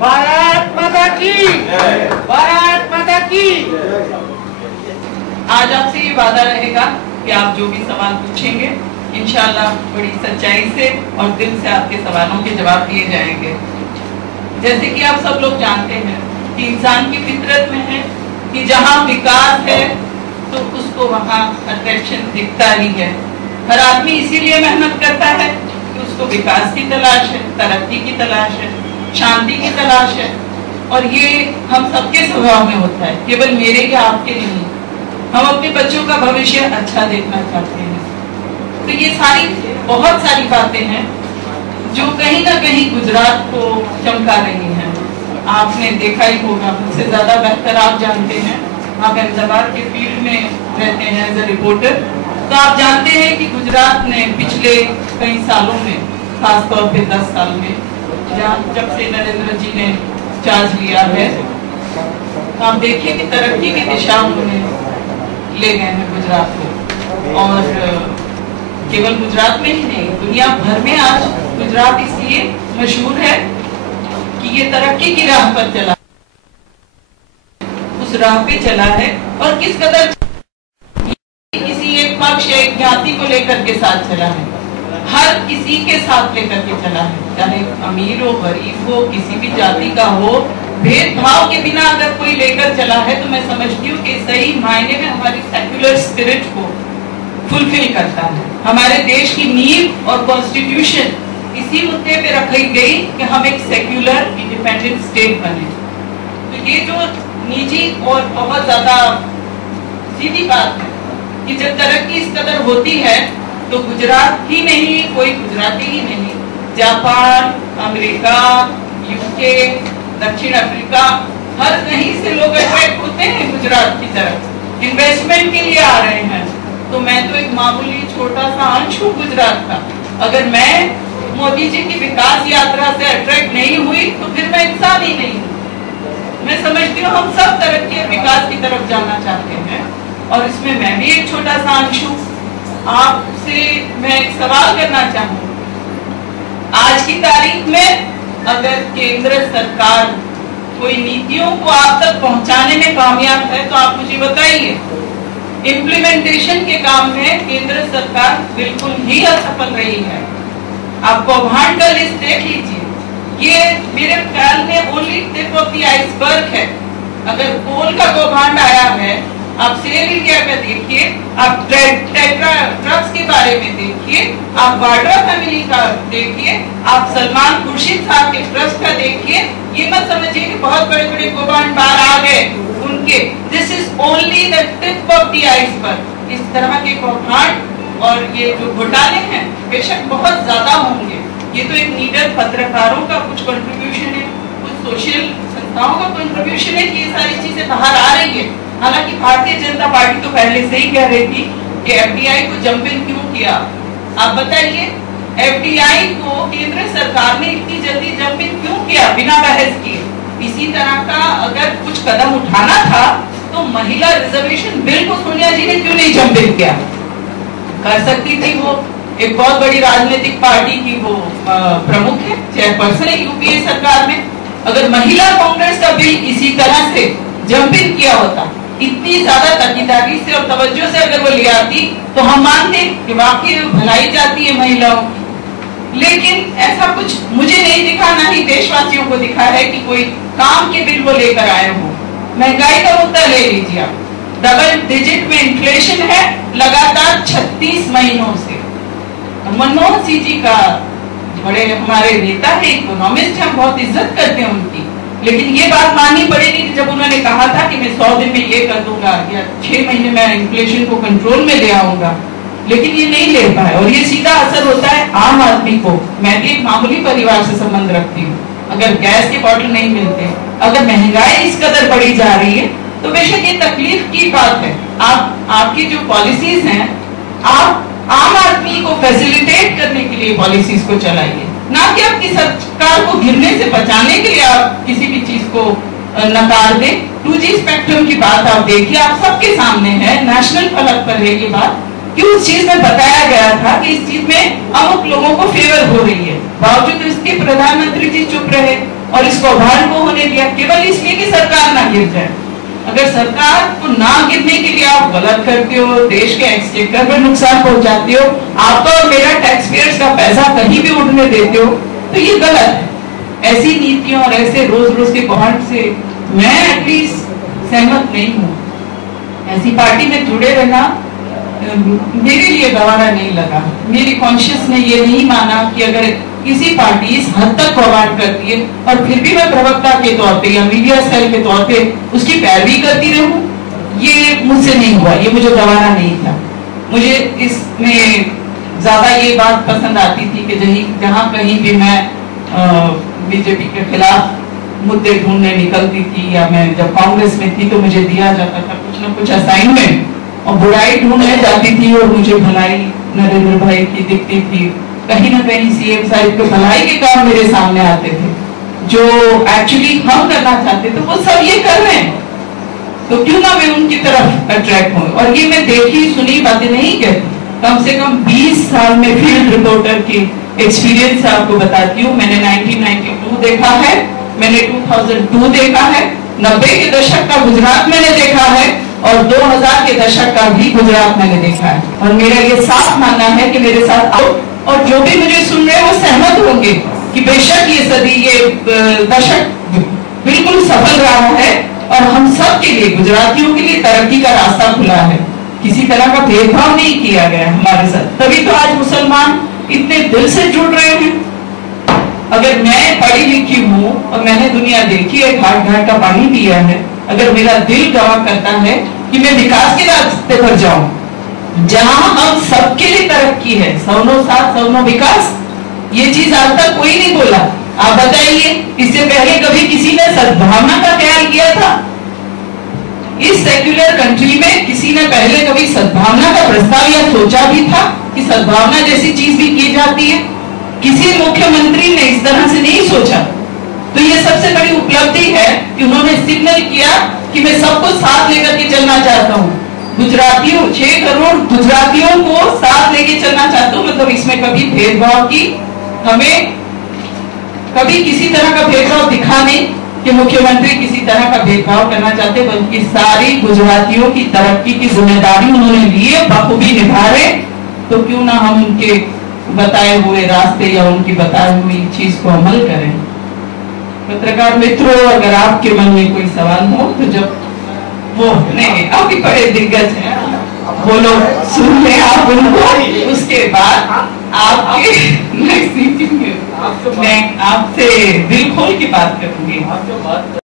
भारत माता की, भारत माता की। आज आपसे ये वादा रहेगा कि आप जो भी सवाल पूछेंगे इंशाल्लाह बड़ी सच्चाई से और दिल से आपके सवालों के जवाब दिए जाएंगे। जैसे कि आप सब लोग जानते हैं कि इंसान की फितरत में है कि जहाँ विकास है तो उसको वहाँ अट्रैक्शन दिखता ही है। हर आदमी इसीलिए मेहनत करता है कि उसको विकास की तलाश है, तरक्की की तलाश है, शांति की तलाश है। और ये हम सबके स्वभाव में होता है, केवल मेरे या आपके नहीं। हम अपने बच्चों का भविष्य अच्छा देखना चाहते हैं। तो ये सारी बहुत सारी बातें हैं जो कहीं ना कहीं गुजरात को चमका रही हैं। आपने देखा ही होगा, मुझसे ज्यादा बेहतर आप जानते हैं, आप अहमदाबाद के फील्ड में रहते हैं एज ए रिपोर्टर। तो आप जानते हैं कि गुजरात ने पिछले कई सालों में, खासतौर पे 10 साल में, जब से नरेंद्र जी ने चार्ज लिया है, तो आप देखिए कि तरक्की की दिशा उन्होंने ले गए हैं गुजरात को। और केवल गुजरात में ही नहीं, दुनिया भर में आज गुजरात इसलिए मशहूर है कि ये तरक्की की राह पर चला, उस राह पे चला है। और किस कदर किसी एक पक्ष या एक जाति को लेकर के साथ चला है, हर किसी के साथ लेकर के चला है, चाहे अमीर हो, गरीब हो, किसी भी जाति का हो, भेदभाव के बिना अगर कोई लेकर चला है तो मैं समझती हूँ कि सही मायने में हमारी सेक्युलर स्पिरिट को फुलफिल करता है। हमारे देश की नींव और कॉन्स्टिट्यूशन इसी मुद्दे पे रखी गई कि हम एक सेक्युलर इंडिपेंडेंट स्टेट बने। तो ये जो निजी और बहुत ज्यादा सीधी बात है कि जब तरक्की इस कदर होती है तो गुजरात ही नहीं, कोई गुजराती ही नहीं, जापान, अमेरिका, यूके, दक्षिण अफ्रीका, हर कहीं से लोग अट्रैक्ट होते हैं गुजरात की तरफ, इन्वेस्टमेंट के लिए आ रहे हैं। तो मैं तो एक मामूली छोटा सा अंश हूँ गुजरात का। अगर मैं मोदी जी की विकास यात्रा से अट्रैक्ट नहीं हुई तो फिर मैं इंसान ही नहीं हूँ। मैं समझती हूँ हम सब तरक्की और विकास की तरफ जाना चाहते हैं और इसमें मैं भी एक छोटा सा अंश हूँ। आपसे मैं एक सवाल करना चाहूँ, आज की तारीख में अगर केंद्र सरकार कोई नीतियों को आप तक पहुंचाने में कामयाब है तो आप मुझे बताइए, इम्प्लीमेंटेशन के काम में केंद्र सरकार बिल्कुल ही असफल रही है। आप कौभांड का लिस्ट देख लीजिए, ये मेरे ख्याल में only tip of the iceberg है। अगर कोल का कौभांड आया है, आप सेल इंडिया का देखिए, आप टेट्रा ट्रक्स के बारे में देखिए, आप वाड्रा फैमिली का देखिए, आप सलमान खुर्शीद साहब के ट्रस्ट का देखिए। ये मत समझिए कि बहुत बड़े बड़े कौभांड बाहर आ गए उनके। This is only the tip of the iceberg. इस तरह के कौभांड और ये जो घोटाले हैं बेशक बहुत ज्यादा होंगे। ये तो एक नीडर पत्रकारों का कुछ कंट्रीब्यूशन है, कुछ सोशल संस्थाओं का कंट्रीब्यूशन है कि ये सारी चीजें बाहर आ रही है। हालांकि भारतीय जनता पार्टी तो पहले से ही कह रही थी कि एफडीआई को जंप इन क्यों किया। आप बताइए, एफडीआई को केंद्र सरकार ने इतनी जल्दी जंप इन क्यों किया बिना बहस किए? इसी तरह का अगर कुछ कदम उठाना था तो महिला रिजर्वेशन बिल को सोनिया जी ने क्यों नहीं जंप इन किया? कर सकती थी, वो एक बहुत बड़ी राजनीतिक पार्टी की वो प्रमुख है, चेयरपर्सन है यूपीए सरकार में। अगर महिला कांग्रेस का बिल इसी तरह से जंप इन किया होता, इतनी ज्यादा तकीदारी से और तवज्जो से अगर वो ले आती तो हम मानते कि वाकई भलाई जाती है महिलाओं की। लेकिन ऐसा कुछ मुझे नहीं दिखा, ना ही देशवासियों को दिखा है कि कोई काम के बिल वो लेकर आए हो। महंगाई का मुद्दा ले लीजिए, डबल डिजिट में इन्फ्लेशन है लगातार 36 महीनों से। मनमोहन सिंह जी का बड़े हमारे नेता है, इकोनॉमिस्ट, हम बहुत इज्जत करते हैं उनकी, लेकिन ये बात माननी पड़ेगी कि जब उन्होंने कहा था कि मैं 100 दिन में ये कर दूंगा या 6 महीने में इन्फ्लेशन को कंट्रोल में ले आऊंगा, लेकिन ये नहीं ले पाए और ये सीधा असर होता है आम आदमी को। मैं भी एक मामूली परिवार से संबंध रखती हूँ, अगर गैस के बॉटल नहीं मिलते, अगर महंगाई इस कदर बढ़ी जा रही है तो बेशक ये तकलीफ की बात है। आपकी जो पॉलिसीज हैं, आप आम आदमी को फैसिलिटेट करने के लिए पॉलिसीज को चलाइए, ना कि आपकी सरकार को गिरने से बचाने के लिए आप किसी भी चीज को नकार दें। 2G स्पेक्ट्रम की बात आप देखिए, आप सबके सामने है, नेशनल फलक पर है ये बात कि उस चीज में बताया गया था कि इस चीज में अमुक लोगों को फेवर हो रही है, बावजूद इसके प्रधानमंत्री जी चुप रहे और इस कौभांड को होने दिया केवल इसलिए कि सरकार ना गिर जाए। अगर सरकार को ना गिरने के लिए आप गलत करते हो, देश के एक्सचेकर में नुकसान पहुंचाते हो, आपका और मेरा टैक्स पेयर्स का पैसा कहीं भी उड़ने देते हो, तो ये गलत है। ऐसी नीतियों और ऐसे रोज रोज के कौभांड से मैं एटलीस्ट सहमत नहीं हूँ। ऐसी पार्टी में जुड़े रहना मेरे लिए गवारा नहीं लगा। मेरी कॉन्शियस ने ये नहीं माना कि अगर किसी पार्टी इस हद तक कौभांड करती है और फिर भी मैं प्रवक्ता के तौर पे या मीडिया सेल के तौर पे उसकी पैरवी करती रहूं, ये मुझसे नहीं हुआ, ये मुझे गवारा नहीं था। मुझे इसमें ज्यादा ये बात पसंद आती थी कि जहां कहीं भी मैं बीजेपी के खिलाफ मुद्दे ढूंढने निकलती थी या मैं जब कांग्रेस में थी तो मुझे दिया जाता था कुछ ना कुछ असाइनमेंट और बुराई ढूंढने जाती थी और मुझे भलाई नरेंद्र भाई की दिखती थी। कहीं ना कहीं सीएम साहब के भलाई के काम मेरे सामने आते थे जो एक्चुअली हम करना चाहते थे, वो सब ये कर रहे हैं, तो क्यों ना मैं उनकी तरफ अट्रैक्ट हूँ। और ये मैं देखी सुनी बातें नहीं कहती, कम से कम 20 साल में फील्ड रिपोर्टर की एक्सपीरियंस आपको बताती हूँ। मैंने 1992 देखा है, मैंने 2002 देखा है, 90 के दशक का गुजरात मैंने देखा है और 2000 के दशक का भी गुजरात मैंने देखा है। और मेरा ये साफ मानना है कि मेरे साथ आओ और जो भी मुझे सुन रहे हैं वो सहमत होंगे कि बेशक ये सदी, ये दशक बिल्कुल सफल रहा है और हम सब के लिए, गुजरातियों के लिए तरक्की का रास्ता खुला है। किसी तरह का भेदभाव नहीं किया गया हमारे साथ, तभी तो आज मुसलमान इतने दिल से जुड़ रहे हैं। अगर मैं पढ़ी लिखी हूँ और मैंने दुनिया देखी है, घाट घाट का पानी पिया है, अगर मेरा दिल गवाह करता है कि मैं विकास के रास्ते पर जाऊं जहां हम सबके लिए तरक्की है, सौनो साथ सौनो विकास, ये चीज आज तक कोई नहीं बोला। आप बताइए, इससे पहले कभी किसी ने सद्भावना का ख्याल किया था? इस सेक्युलर कंट्री में किसी ने पहले कभी सद्भावना का प्रस्ताव या सोचा भी था कि सद्भावना जैसी चीज भी की जाती है? किसी मुख्यमंत्री ने इस तरह से नहीं सोचा। तो ये सबसे बड़ी उपलब्धि है कि उन्होंने सिग्नल किया कि मैं सबको साथ लेकर के चलना चाहता हूँ। गुजरातियों, 6 करोड़ गुजरातियों को साथ लेके चलना चाहता हूँ। मतलब इसमें कभी भेदभाव की, हमें कभी किसी तरह का भेदभाव दिखा नहीं कि मुख्यमंत्री किसी तरह का भेदभाव करना चाहते, बल्कि सारी गुजरातियों की तरक्की की जिम्मेदारी उन्होंने लिए, बखूबी निभा रहे। तो क्यों ना हम उनके बताए हुए रास्ते या उनकी बताई हुई चीज को अमल करें। पत्रकार मित्रों, अगर आपके मन में कोई सवाल हो तो जब वो नहीं, आप भी बड़े दिग्गज हैं, वो लोग सुन ले आप उनको, उसके बाद आपके मैं आपसे दिल खोल के बात करूंगी।